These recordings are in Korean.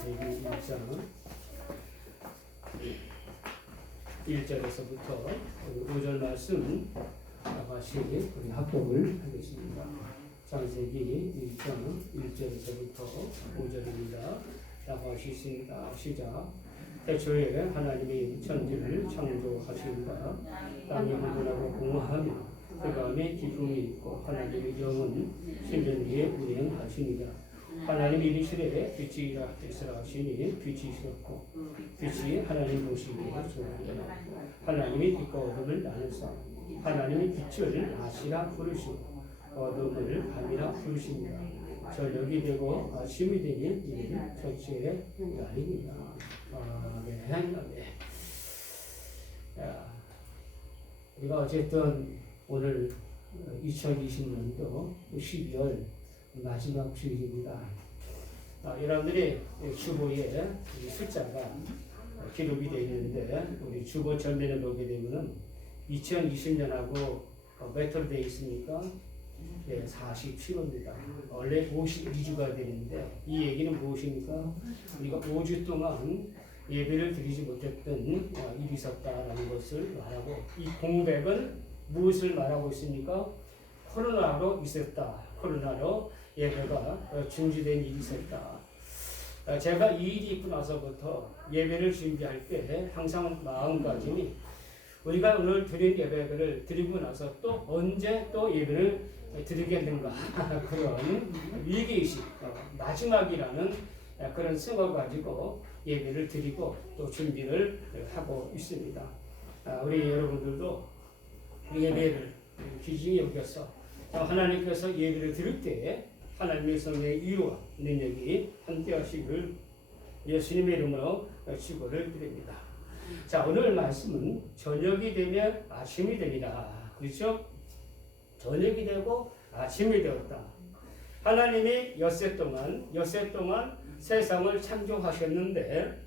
창세기 1절에서부터 5절 말씀 다시 우리 합독을 하겠습니다. 창세기 1절에서부터 5절입니다. 나가시습니다. 시작. 태초에 하나님이 천지를 창조하십니다. 땅이 무분하고 공허하며 그 가운데 기쁨이 있고 하나님의 영은 신전 위에 운행하십니다. 하나님 이르시되 빛이 있으라 하시니 빛이 있었고 빛이 하나님 보시기에 좋으니라. 하나님이 빛과 어둠을 나누사 하나님이 빛을 낮이라 부르시고 어둠을 밤이라 부르십니다. 저녁이 되고 아침이 되니 이는 첫째의 날입니다. 아멘. 우리가 어쨌든 오늘 2020년도 12월 마지막 주일입니다. 여러분들이 주보에 숫자가 기록이 되어 있는데 우리 주보 전면에 보게 되면은 2020년하고 몇 월 되어 있습니까? 47호입니다. 원래 52주가 되는데 이 얘기는 무엇입니까? 우리가 5주 동안 예배를 드리지 못했던 일이 있었다라는 것을 말하고 이 공백은 무엇을 말하고 있습니까? 코로나로 있었다. 코로나로 예배가 중지된 일이 있었다. 제가 이 일이 있고 나서부터 예배를 준비할 때 항상 마음가짐이 우리가 오늘 드린 예배를 드리고 나서 또 언제 또 예배를 드리겠는가 그런 위기의식 마지막이라는 그런 생각을 가지고 예배를 드리고 또 준비를 하고 있습니다. 우리 여러분들도 예배를 귀중히 여겨서 하나님께서 예배를 드릴 때에 하나님의 성령의 위로와 능력이 함께 하시기를 예수님의 이름으로 축원을 드립니다. 자, 오늘 말씀은 저녁이 되면 아침이 됩니다. 그렇죠? 저녁이 되고 아침이 되었다. 하나님이 엿새 동안 세상을 창조하셨는데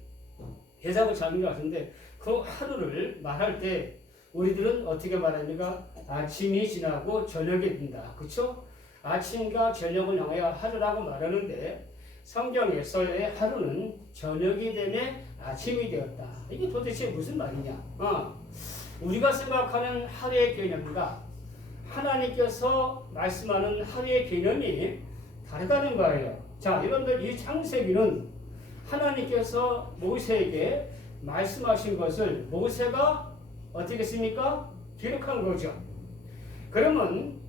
그 하루를 말할 때 우리들은 어떻게 말합니까? 아침이 지나고 저녁이 된다. 그렇죠? 아침과 저녁을 향하여 하루라고 말하는데 성경에서의 하루는 저녁이 되면 아침이 되었다. 이게 도대체 무슨 말이냐? 우리가 생각하는 하루의 개념과 하나님께서 말씀하는 하루의 개념이 다르다는 거예요. 자, 여러분들 이 창세기는 하나님께서 모세에게 말씀하신 것을 모세가 어떻게 했습니까? 기록한 거죠. 그러면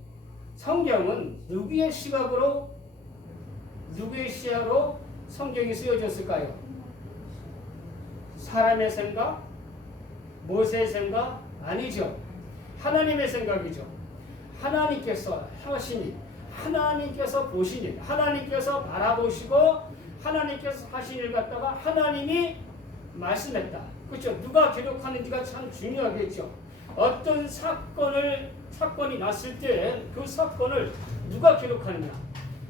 성경은 누구의 시각으로 누구의 시야로 성경이 쓰여졌을까요? 사람의 생각? 모세의 생각? 아니죠. 하나님의 생각이죠. 하나님께서 하시니, 하나님께서 보시니, 하나님께서 바라보시고 하나님께서 하신 일 갖다가 하나님이 말씀했다. 그렇죠? 누가 기록하는지가 참 중요하겠죠. 어떤 사건이 났을 때 그 사건을 누가 기록하느냐?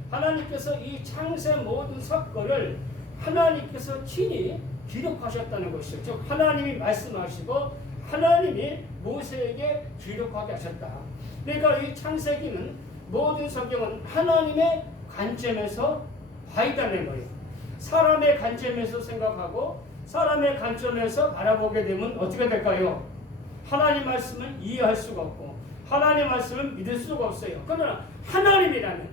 하나님께서 이 창세 모든 사건을 하나님께서 친히 기록하셨다는 것이죠. 즉 하나님이 말씀하시고 하나님이 모세에게 기록하게 하셨다. 그러니까 이 창세기는 모든 성경은 하나님의 관점에서 봐있다는 거예요. 사람의 관점에서 생각하고 사람의 관점에서 바라보게 되면 어떻게 될까요? 하나님 말씀을 이해할 수가 없고 하나님 말씀을 믿을 수가 없어요. 그러나 하나님이라면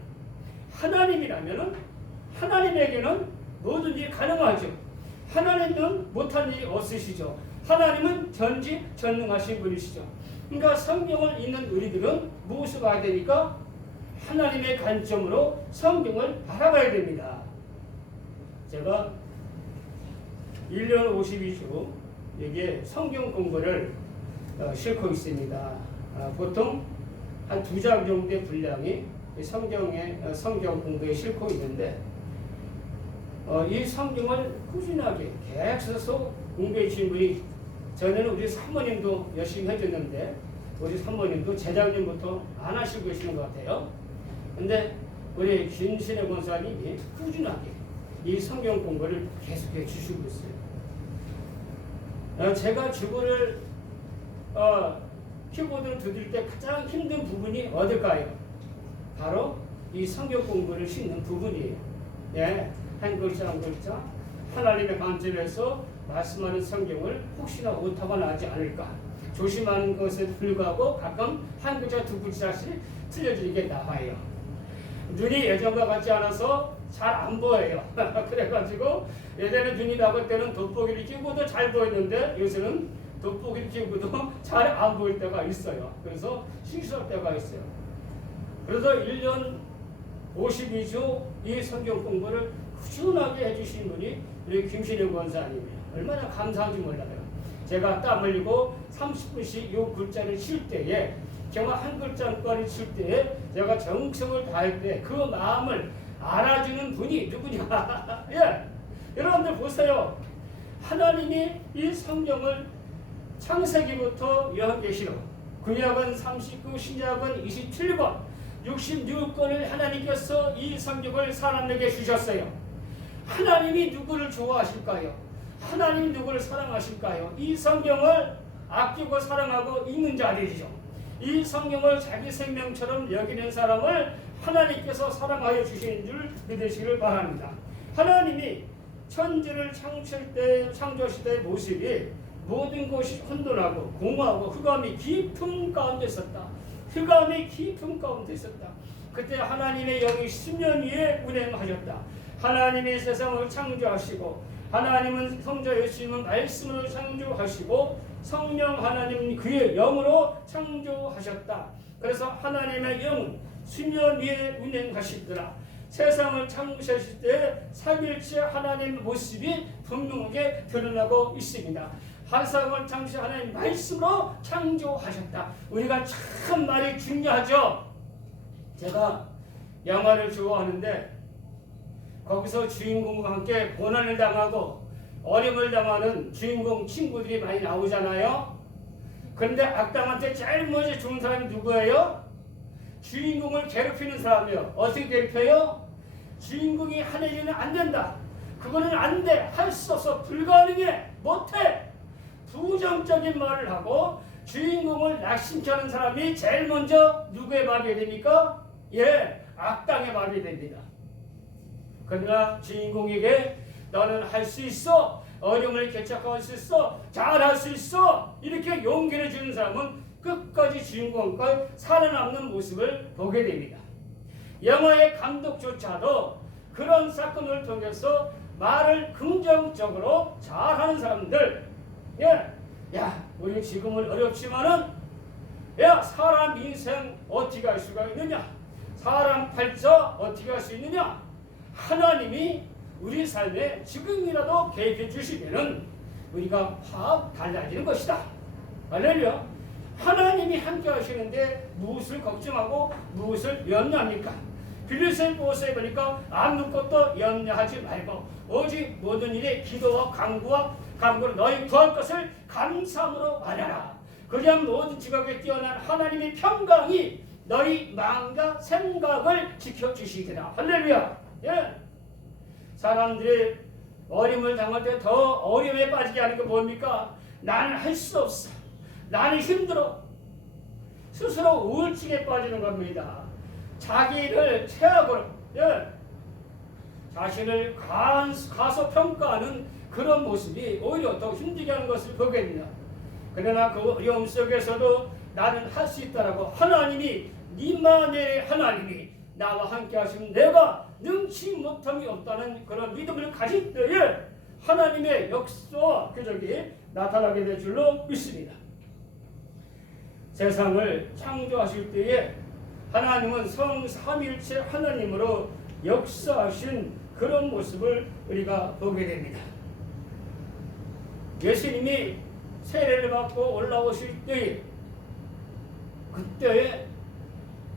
하나님에게는 모든 일이 가능하죠. 하나님은 못한 일이 없으시죠. 하나님은 전지전능하신 분이시죠. 그러니까 성경을 읽는 우리들은 무엇을 봐야 되니까? 하나님의 관점으로 성경을 바라봐야 됩니다. 제가 1년 52주 여기에 성경 공부를 싣고 있습니다. 보통 한 2장 정도의 분량이 성경 공부에 싣고 있는데 이 성경을 꾸준하게 계속 공부해 주신 분이 전에는 우리 사모님도 열심히 해줬는데 우리 사모님도 재작년부터 안 하시고 계시는 것 같아요. 근데 우리 김신혜 권사님이 꾸준하게 이 성경 공부를 계속해 주시고 있어요. 제가 주보를 키보드를 두들 때 가장 힘든 부분이 어딜까요? 바로 이 성경 공부를 싣는 부분이에요. 한 글자 한 글자 하나님의 관점에서 말씀하는 성경을 혹시나 오타가 나지 않을까 조심하는 것에 불구하고 가끔 한 글자 두 글자씩 틀려지는 게 나와요. 눈이 예전과 같지 않아서 잘 안 보여요. 그래가지고 예전에 눈이 나갈 때는 돋보기를 끼고도 잘 보였는데 요새는 돋보기를 끼고도 잘 안 보일 때가 있어요. 그래서 실수할 때가 있어요. 그래서 1년 52주 이 성경 공부를 꾸준하게 해주신 분이 우리 김신영 권사님이에요. 얼마나 감사한지 몰라요. 제가 땀 흘리고 30분씩 요 글자를 칠 때에 정말 한 글자 한 글자를 칠 때에 제가 정성을 다할 때 그 마음을 알아주는 분이 누구냐. 예, 여러분들 보세요. 하나님이 이 성경을 창세기부터 요한계시록 구약은 39, 신약은 27권 66권을 하나님께서 이 성경을 사람에게 주셨어요. 하나님이 누구를 좋아하실까요? 하나님이 누구를 사랑하실까요? 이 성경을 아끼고 사랑하고 읽는 자들이죠. 이 성경을 자기 생명처럼 여기는 사람을 하나님께서 사랑하여 주신 줄 믿으시기를 바랍니다. 하나님이 천지를 창조하실 때의 모습이 모든 것이 혼돈하고 공허하고 흑암이 깊은 가운데 있었다. 흑암이 깊은 가운데 있었다. 그때 하나님의 영이 수면 위에 운행하셨다. 하나님이 세상을 창조하시고 하나님은 성자 예수님은 말씀으로 창조하시고 성령 하나님 그의 영으로 창조하셨다. 그래서 하나님의 영은 수면 위에 운행하시더라. 세상을 창조하실 때 삼일체 하나님의 모습이 분명하게 드러나고 있습니다. 세상을 창조하신 하나님 말씀으로 창조하셨다. 우리가 참 말이 중요하죠. 제가 영화를 좋아하는데 거기서 주인공과 함께 고난을 당하고 어려움을 당하는 주인공 친구들이 많이 나오잖아요. 그런데 악당한테 제일 먼저 죽은 사람이 누구예요? 주인공을 괴롭히는 사람이요. 어떻게 괴롭혀요? 주인공이 하는 일은 안 된다. 그거는 안 돼. 할 수 없어. 불가능해. 못해. 부정적인 말을 하고 주인공을 낙심케 하는 사람이 제일 먼저 누구의 밥이 됩니까? 예, 악당의 밥이 됩니다. 그러나 주인공에게 너는 할 수 있어. 어려움을 개척할 수 있어. 잘할 수 있어. 이렇게 용기를 주는 사람은 끝까지 주인공과 살아남는 모습을 보게 됩니다. 영화의 감독조차도 그런 사건을 통해서 말을 긍정적으로 잘하는 사람들, 야, 우리 지금은 어렵지만은, 야, 사람 인생 어떻게 할 수가 있느냐? 사람 팔자 어떻게 할 수 있느냐? 하나님이 우리 삶에 지금이라도 개입해 주시면은 우리가 확 달라지는 것이다. 할렐루야. 하나님이 함께 하시는데 무엇을 걱정하고 무엇을 염려합니까? 빌립보서에 보니까 아무것도 염려하지 말고 오직 모든 일에 기도와 간구로 너희 구할 것을 감사함으로 말하라. 그냥 모든 지각에 뛰어난 하나님의 평강이 너희 마음과 생각을 지켜주시리라. 할렐루야. 예. 사람들이 어려움을 당할 때 더 어려움에 빠지게 하는 게 뭡니까? 나는 할 수 없어. 나는 힘들어. 스스로 우울증에 빠지는 겁니다. 자기를 최악으로, 자신을 가소평가하는 그런 모습이 오히려 더 힘들게 하는 것을 보게 됩니다. 그러나 그 어려움 속에서도 나는 할 수 있다라고 하나님이 니만의 하나님이 나와 함께 하시면 내가 능치 못함이 없다는 그런 믿음을 가질 때에 하나님의 역사와 표적이 나타나게 될 줄로 믿습니다. 세상을 창조하실 때에 하나님은 성삼일체 하나님으로 역사하신 그런 모습을 우리가 보게 됩니다. 예수님이 세례를 받고 올라오실 때에 그때에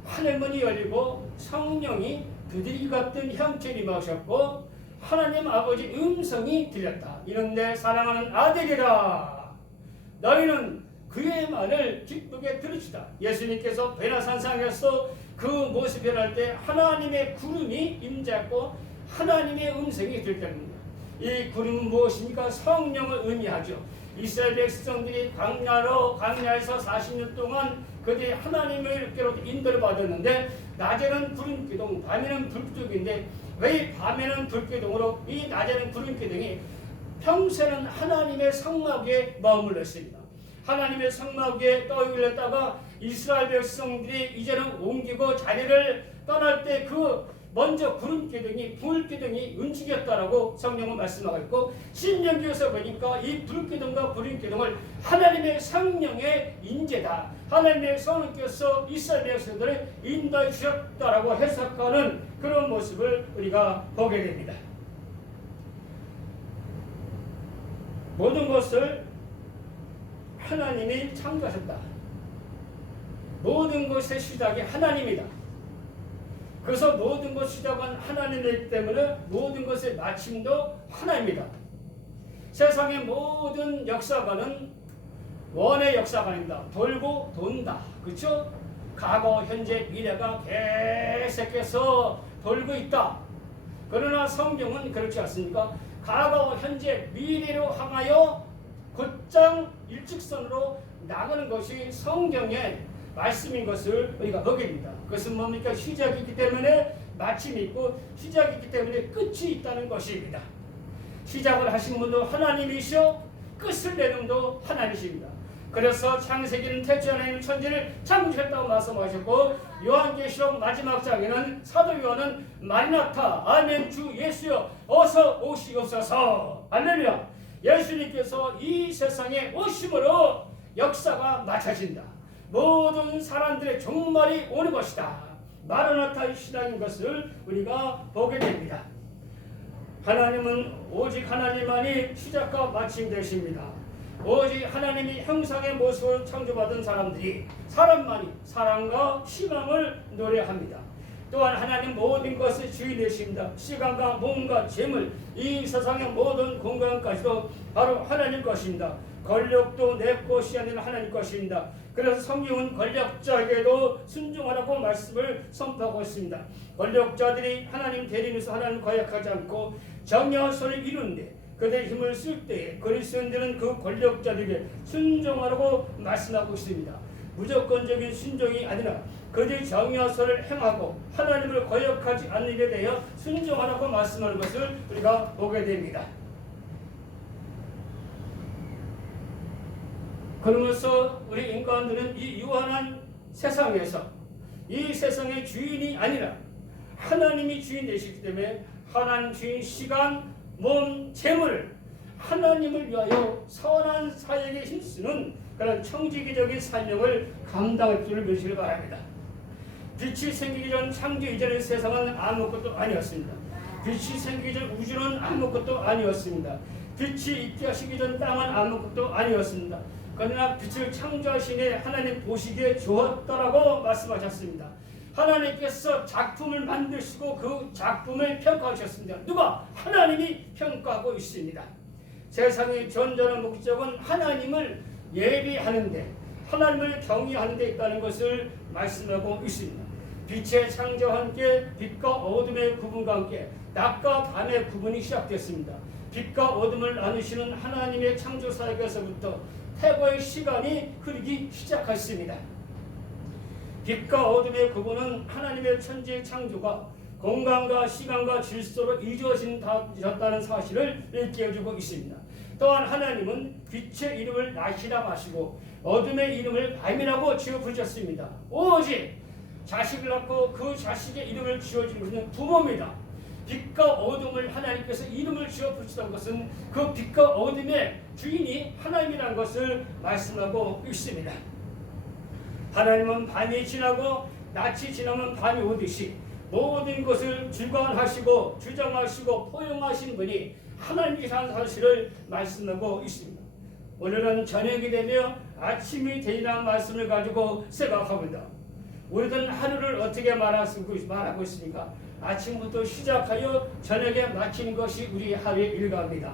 하늘문이 열리고 성령이 두드리 같은 형체를 임하셨고 하나님 아버지 음성이 들렸다. 이는 내 사랑하는 아들이라. 너희는 그의 말을 기쁘게 들으시다. 예수님께서 베나산상에서 그 모습 변할 때 하나님의 구름이 임재했고 하나님의 음성이 들렸습니다. 이 구름은 무엇입니까? 성령을 의미하죠. 이스라엘 백성들이 광야에서 40년 동안 그들이 하나님의 께로 인도를 받았는데 낮에는 구름 기둥, 밤에는 불기둥인데 왜 밤에는 불기둥으로 이 낮에는 구름기둥이 평소에는 하나님의 성막 위에 머물렀습니다. 하나님의 성막 위에 떠올렸다가 이스라엘 백성들이 이제는 옮기고 자리를 떠날 때 그 먼저 구름기둥이 불기둥이 움직였다라고 성경은 말씀하고 있고, 신명기에서 보니까 이 불기둥과 구름기둥을 하나님의 성령의 인재다, 하나님의 성령께서 이스라엘 백성들을 인도해 주셨다라고 해석하는 그런 모습을 우리가 보게 됩니다. 모든 것을 하나님이 창조하셨다. 모든 것의 시작이 하나님이다. 그래서 모든 것 시작은 하나님이기 때문에 모든 것의 마침도 하나님이다. 세상의 모든 역사관은 원의 역사관입니다. 돌고 돈다. 그렇죠? 과거, 현재, 미래가 계속해서 돌고 있다. 그러나 성경은 그렇지 않습니까? 과거, 현재, 미래로 향하여 곧장 일직선으로 나가는 것이 성경의 말씀인 것을 우리가 보게 됩니다. 그것은 뭡니까? 시작이 있기 때문에 마침이 있고, 시작이 있기 때문에 끝이 있다는 것입니다. 시작을 하신 분도 하나님이시오, 끝을 내는 분도 하나님이십니다. 그래서 창세기는 태초에 하나님 천지를 창조했다고 말씀하셨고, 요한계시록 마지막 장에는 사도 요한은 마리나타 아멘 주 예수여 어서 오시옵소서 할렐루야, 예수님께서 이 세상에 오심으로 역사가 마쳐진다. 모든 사람들의 종말이 오는 것이다. 마라나타의 신앙인 것을 우리가 보게 됩니다. 하나님은 오직 하나님만이 시작과 마침 되십니다. 오직 하나님이 형상의 모습으로 창조받은 사람들이, 사람만이 사랑과 희망을 노래합니다. 또한 하나님 모든 것의 주인이십니다. 시간과 몸과 재물, 이 세상의 모든 공간까지도 바로 하나님 것입니다. 권력도 내 것이 아닌 하나님 것입니다. 그래서 성경은 권력자에게도 순종하라고 말씀을 선포하고 있습니다. 권력자들이 하나님 대리인에서 하나님 거역하지 않고 정의선을 이루는데 그들의 힘을 쓸 때에 그리스도인들은 그 권력자들에게 순종하라고 말씀하고 있습니다. 무조건적인 순종이 아니라 그들이 정의선을 행하고 하나님을 거역하지 않는 일에 대하여 순종하라고 말씀하는 것을 우리가 보게 됩니다. 그러면서 우리 인간들은 이 유한한 세상에서 이 세상의 주인이 아니라 하나님이 주인 되시기 때문에 하나님 주인 시간, 몸, 재물을 하나님을 위하여 선한 사역에 힘쓰는 그런 청지기적인 사명을 감당할 줄을 믿으시기 바랍니다. 빛이 생기기 전 창조 이전의 세상은 아무것도 아니었습니다. 빛이 생기기 전 우주는 아무것도 아니었습니다. 빛이 있게 하시기 전 땅은 아무것도 아니었습니다. 그러나 빛을 창조하시니 하나님 보시기에 좋았다라고 말씀하셨습니다. 하나님께서 작품을 만드시고 그 작품을 평가하셨습니다. 누가? 하나님이 평가하고 있습니다. 세상의 존재하는 목적은 하나님을 예비하는데, 하나님을 경외하는 데 있다는 것을 말씀하고 있습니다. 빛의 창조와 함께 빛과 어둠의 구분과 함께 낮과 밤의 구분이 시작됐습니다. 빛과 어둠을 나누시는 하나님의 창조 사역에서부터 태고의 시간이 흐르기 시작했습니다. 빛과 어둠의 구분은 하나님의 천지의 창조가 공간과 시간과 질서로 이루어진다는 사실을 일깨워주고 있습니다. 또한 하나님은 빛의 이름을 낮이라 하시고 어둠의 이름을 밤이라고 지어 부르셨습니다. 오직 자식을 낳고 그 자식의 이름을 지어주는 것은 부모입니다. 빛과 어둠을 하나님께서 이름을 지어 부르셨다는 것은 그 빛과 어둠의 주인이 하나님이라는 것을 말씀하고 있습니다. 하나님은 밤이 지나고 낮이 지나면 밤이 오듯이 모든 것을 주관하시고 주장하시고 포용하신 분이 하나님이라는 사실을 말씀하고 있습니다. 오늘은 저녁이 되며 아침이 되리라는 말씀을 가지고 생각합니다. 우리들은 하루를 어떻게 말하고 있습니까? 아침부터 시작하여 저녁에 마치는 것이 우리 하루의 일과입니다.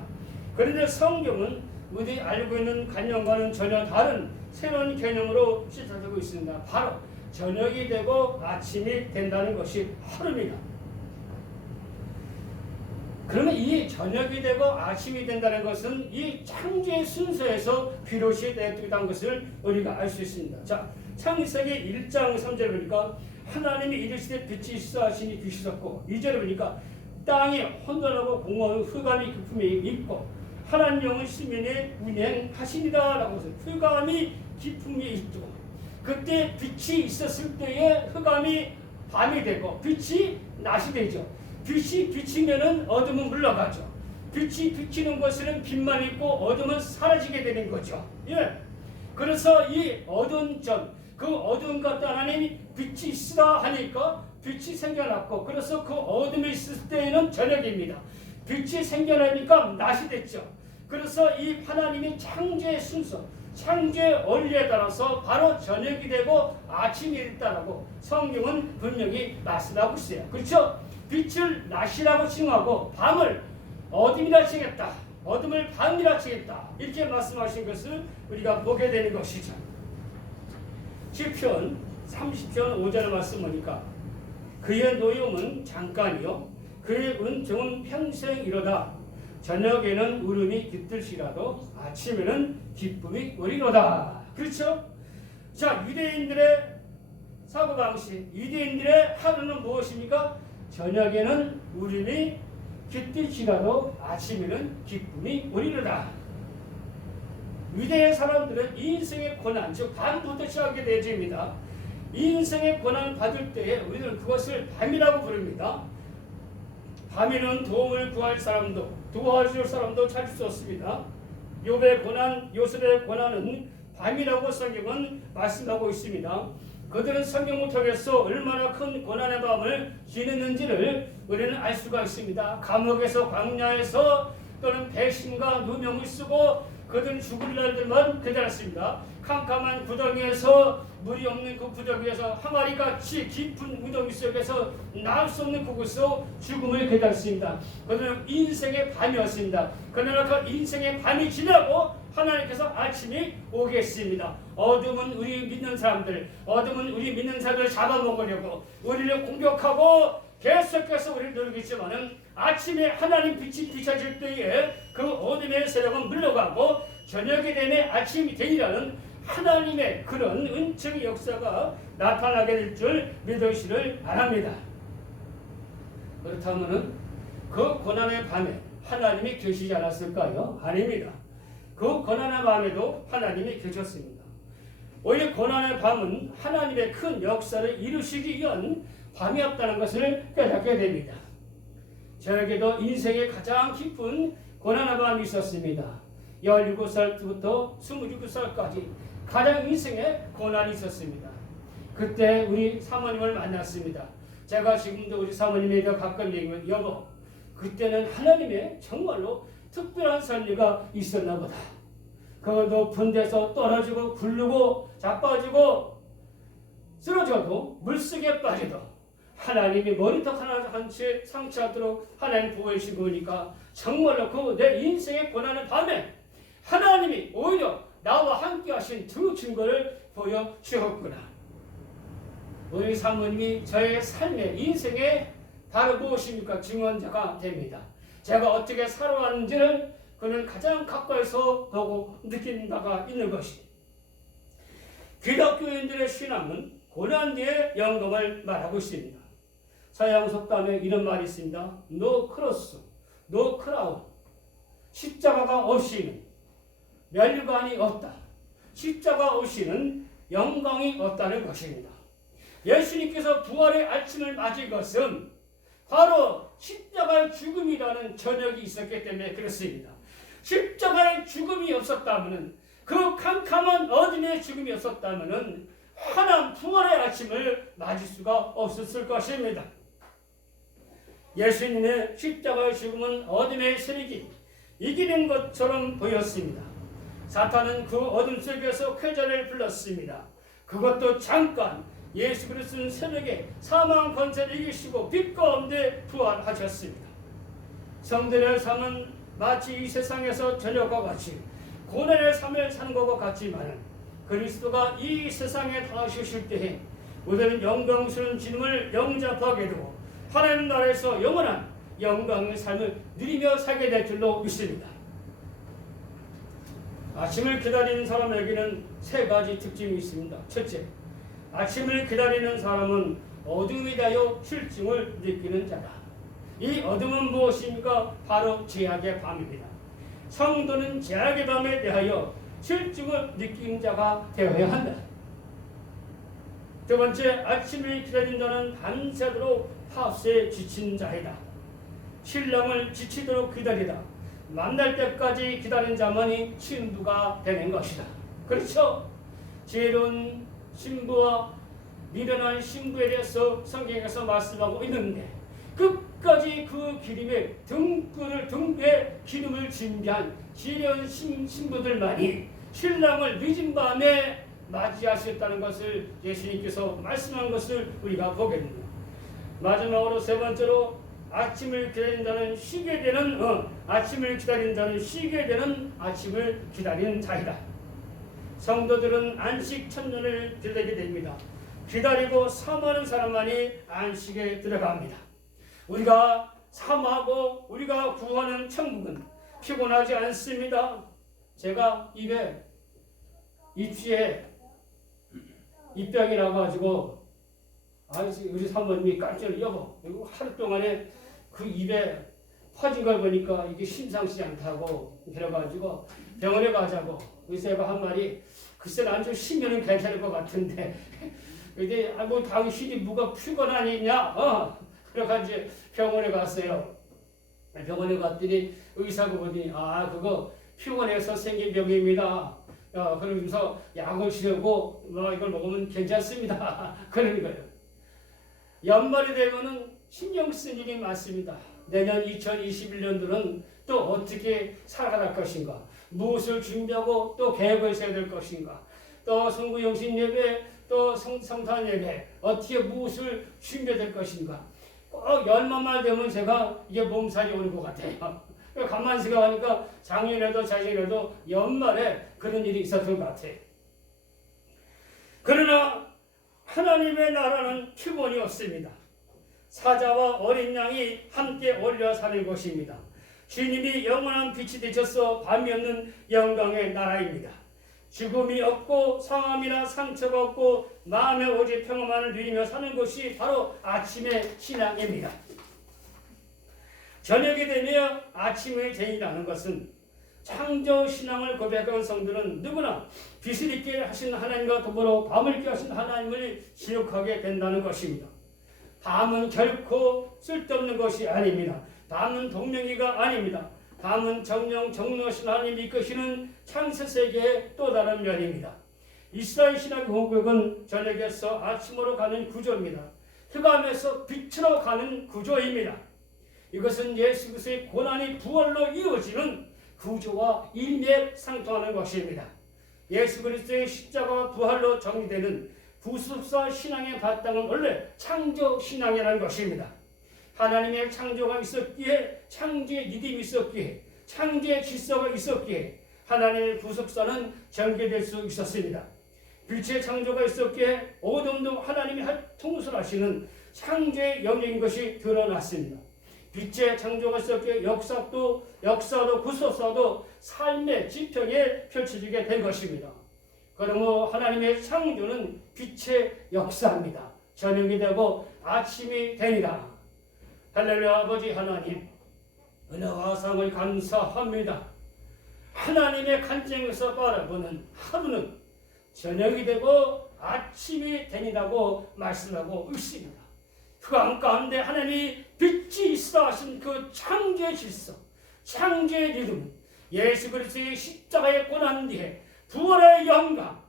그런데 성경은 우리 알고 있는 관념과는 전혀 다른 새로운 개념으로 시작하고 있습니다. 바로 저녁이 되고 아침이 된다는 것이 하루입니다. 그러면 이 저녁이 되고 아침이 된다는 것은 이 창조의 순서에서 비로시 되었다는 것을 우리가 알 수 있습니다. 자, 창세기 1장 3절을 보니까 하나님이 이르시되 빛이 있어 하시니 빛이 있었고, 2절을 보니까 땅이 혼돈하고 공허한 흑암이 깊음에 있고 하나님 영은 시면에 운행하시니다라고 해서 흑암이 깊음에 있고 그때 빛이 있었을 때에 흑암이 밤이 되고 빛이 낮이 되죠. 빛이 비치면은 어둠은 물러가죠. 빛이 비치는 것에는 빛만 있고 어둠은 사라지게 되는 거죠. 예. 그래서 이 어두운 그 어두운 것 하나님이 빛이 있으라 하니까 빛이 생겨났고 그래서 그 어둠이 있을 때에는 저녁입니다. 빛이 생겨나니까 낮이 됐죠. 그래서 이 하나님이 창조의 순서, 창조의 원리에 따라서 바로 저녁이 되고 아침이 됐다라고 성경은 분명히 말씀하고 있어요. 그렇죠? 빛을 낮이라고 칭하고 밤을 어둠이라 칭했다. 어둠을 밤이라 칭했다. 이렇게 말씀하신 것을 우리가 보게 되는 것이죠. 시편 30편 5절 말씀 보니까 그의 노염은 잠깐이요 그의 은총은 평생이로다. 저녁에는 울음이 깃들시라도 아침에는 기쁨이 오리로다. 그렇죠? 자, 유대인들의 사고방식, 유대인들의 하루는 무엇입니까? 저녁에는 울음이 깃들시라도 아침에는 기쁨이 오리로다. 유대의 사람들은 인생의 고난, 즉 밤부터 시작하게 되어집니다. 인생의 고난 받을 때에 우리는 그것을 밤이라고 부릅니다. 밤에는 도움을 구할 사람도 도와줄 사람도 찾을 수 없습니다. 욥의 고난, 요셉의 고난은 밤이라고 성경은 말씀하고 있습니다. 그들은 성경을 통해서 얼마나 큰 고난의 밤을 지냈는지를 우리는 알 수가 있습니다. 감옥에서 광야에서 또는 배신과 누명을 쓰고 그들은 죽을 날들만 기다렸습니다. 캄캄한 구덩이에서 물이 없는 그 구덩이에서 항아리같이 깊은 구덩이 속에서 나올 수 없는 그곳에서 죽음을 기다렸습니다. 그들은 인생의 밤이었습니다. 그러나 그 인생의 밤이 지나고 하나님께서 아침이 오겠습니다. 어둠은 우리 믿는 사람들, 어둠은 우리 믿는 사람들을 잡아먹으려고 우리를 공격하고 계속해서 우리를 누르겠지만은 아침에 하나님 빛이 비춰질 때에 그 어둠의 세력은 물러가고 저녁이 되면 아침이 되리라는 하나님의 그런 은총의 역사가 나타나게 될 줄 믿으시를 바랍니다. 그렇다면은 그 고난의 밤에 하나님이 계시지 않았을까요? 아닙니다. 그 고난의 밤에도 하나님이 계셨습니다. 오히려 고난의 밤은 하나님의 큰 역사를 이루시기 위한 밤이었다는 것을 깨닫게 됩니다. 저에게도 인생의 가장 깊은 고난의 밤이 있었습니다. 17살부터 27살까지 가장 인생에 고난이 있었습니다. 그때 우리 사모님을 만났습니다. 제가 지금도 우리 사모님에 더 가끔 얘기하면 여보, 그때는 하나님의 정말로 특별한 섭리가 있었나 보다. 그 높은 데서 떨어지고 굴르고 자빠지고 쓰러져도 물속에 빠져도 하나님이 머리턱 하나 한 채 상처하도록 하나님 보호해주신 거니까 정말로 그 내 인생의 고난의 밤에 하나님이 오히려 나와 함께 하신 두 증거를 보여주었구나. 우리 사모님이 저의 삶의 인생의 바로 무엇입니까? 증언자가 됩니다. 제가 어떻게 살아왔는지를 그는 가장 가까이서 보고 느낀 바가 있는 것이. 기독교인들의 신앙은 고난 뒤의 영광을 말하고 있습니다. 서양 속담에 이런 말이 있습니다. No cross, no crown. 십자가가 없이는 면류관이 없다. 십자가 없이는 영광이 없다는 것입니다. 예수님께서 부활의 아침을 맞은 것은 바로 십자가의 죽음이라는 저녁이 있었기 때문에 그렇습니다. 십자가의 죽음이 없었다면, 그 캄캄한 어둠의 죽음이 없었다면 하나님 부활의 아침을 맞을 수가 없었을 것입니다. 예수님의 십자가의 죽음은 어둠의 세력이 이기는 것처럼 보였습니다. 사탄은 그 어둠 속에서 쾌전을 불렀습니다. 그것도 잠깐. 예수 그리스도는 새벽에 사망 권세를 이기시고 빛 가운데 부활하셨습니다. 성도의 삶은 마치 이 세상에서 저녁과 같이 고난의 삶을 사는 것과 같지만 그리스도가 이 세상에 다시 오실 때에 우리는 영광스러운 진음을 영접하게 되고 하나님 나라에서 영원한 영광의 삶을 누리며 살게 될 줄로 믿습니다. 아침을 기다리는 사람에게는 세 가지 특징이 있습니다. 첫째, 아침을 기다리는 사람은 어둠이 되어 실증을 느끼는 자다. 이 어둠은 무엇입니까? 바로 죄악의 밤입니다. 성도는 죄악의 밤에 대하여 실증을 느낀 자가 되어야 한다. 두 번째, 아침을 기다린 자는 밤새도록 파수에 지친 자이다. 신랑을 지치도록 기다리다 만날 때까지 기다린 자만이 신부가 되는 것이다. 그렇죠? 지혜로운 신부와 미련한 신부에 대해서 성경에서 말씀하고 있는데, 끝까지 그 기름에 등에 기름을 준비한 지혜로운 신부들만이 신랑을 늦은 밤에 맞이하셨다는 것을 예수님께서 말씀한 것을 우리가 보게 됩니다. 마지막으로 세 번째로, 아침을 기다린 자는 쉬게 되는 아침을 기다린 자는 쉬게 되는 아침을 기다리는 자이다. 성도들은 안식 천년을 지내게 됩니다. 기다리고 사모하는 사람만이 안식에 들어갑니다. 우리가 사모하고 우리가 구하는 천국은 피곤하지 않습니다. 제가 입시에 입병이 나가지고 우리 사모님이 깜짝 여보, 이거 하루 동안에 그 입에 퍼진 걸 보니까 이게 심상치 않다고 그래가지고 병원에 가자고. 그래서 제가 한 말이, 글쎄 난 좀 쉬면은 괜찮을 것 같은데 근데 뭐 당신이 뭐가 피곤하니냐? 그래가지고 병원에 갔어요. 병원에 갔더니 의사가 보더니 그거 피곤해서 생긴 병입니다. 그러면서 약을 주려고 이걸 먹으면 괜찮습니다. 그러는 거예요. 연말이 되면은 신경 쓸 일이 많습니다. 내년 2021년도는 또 어떻게 살아갈 것인가? 무엇을 준비하고 또 계획을 세워야 될 것인가? 또 성구영신 예배, 또 성탄 예배, 어떻게 무엇을 준비해야 될 것인가? 꼭 연말만 되면 제가 이게 몸살이 오는 것 같아요. 가만히 생각하니까 작년에도 자신에도 연말에 그런 일이 있었던 것 같아요. 그러나 하나님의 나라는 피곤이 없습니다. 사자와 어린 양이 함께 어울려 사는 곳입니다. 주님이 영원한 빛이 되셔서 밤이 없는 영광의 나라입니다. 죽음이 없고 상함이나 상처가 없고 마음의 오직 평안을 누리며 사는 것이 바로 아침의 신앙입니다. 저녁이 되며 아침의 제일이라는 것은 창조 신앙을 고백한 성도는 누구나 빛을 있게 하신 하나님과 더불어 밤을 있게 하신 하나님을 기억하게 된다는 것입니다. 밤은 결코 쓸데없는 것이 아닙니다. 밤은 동명이가 아닙니다. 밤은 정령 정로하신 하나님이 이끄시는 창세세계의 또 다른 면입니다. 이스라엘 신앙의 고백은 저녁에서 아침으로 가는 구조입니다. 흑암에서 빛으로 가는 구조입니다. 이것은 예수 그리스도의 고난이 부활로 이루어지는 구조와 일맥상통하는 것입니다. 예수 그리스도의 십자가와 부활로 정리되는 구속사 신앙의 바탕은 원래 창조 신앙이라는 것입니다. 하나님의 창조가 있었기에 창조의 믿음이 있었기에 창조의 질서가 있었기에 하나님의 구속사는 전개될 수 있었습니다. 빛의 창조가 있었기에 어둠도 하나님이 통솔하시는 창조의 영역인 것이 드러났습니다. 빛의 창조가 있었기에 역사도 구속사도 삶의 지평에 펼쳐지게 된 것입니다. 그러므로 하나님의 창조는 빛의 역사입니다. 저녁이 되고 아침이 되니라. 할렐루야. 아버지 하나님, 은혜와 상을 감사합니다. 하나님의 간증에서 바라보는 하루는 저녁이 되고 아침이 되니라고 말씀하고 있습니다. 흑암 가운데 하나님이 빛이 있어 하신 그 창조의 질서, 창조의 리듬, 예수 그리스도의 십자가의 고난 뒤에 부활의 영광,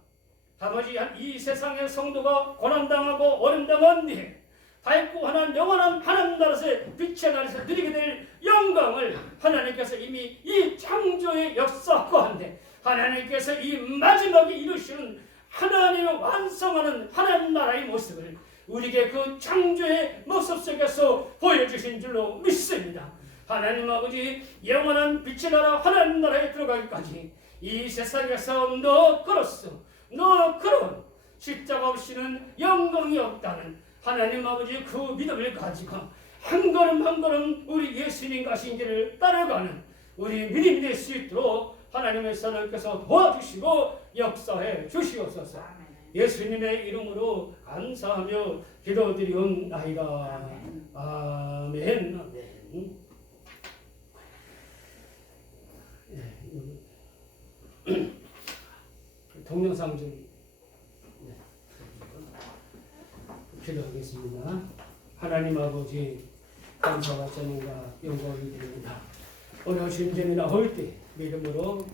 아버지 이 세상의 성도가 고난당하고 어림당한 뒤에 밝고 하나님 영원한 하나님 나라에서 빛의 나라에서 누리게 될 영광을 하나님께서 이미 이 창조의 역사 가운데 하나님께서 이 마지막에 이루시는 하나님의 완성하는 하나님 나라의 모습을 우리에게 그 창조의 모습 속에서 보여주신 줄로 믿습니다. 하나님 아버지, 영원한 빛의 나라 하나님 나라에 들어가기까지 이 세상에서 너 그런 십자가 없이는 영광이 없다는 하나님 아버지 그 믿음을 가지고 한 걸음 한 걸음 우리 예수님 가신 길을 따라가는 우리 믿음이 될 수 있도록 하나님의 하나님께서 도와주시고 역사해 주시옵소서. 예수님의 이름으로 감사하며 기도드리옵나이다. 아멘. 동영상 좀 기도하겠습니다. 하나님 아버지 감사와 찬양과 영광을 드립니다. 어려우신 점이나 할 때 믿음으로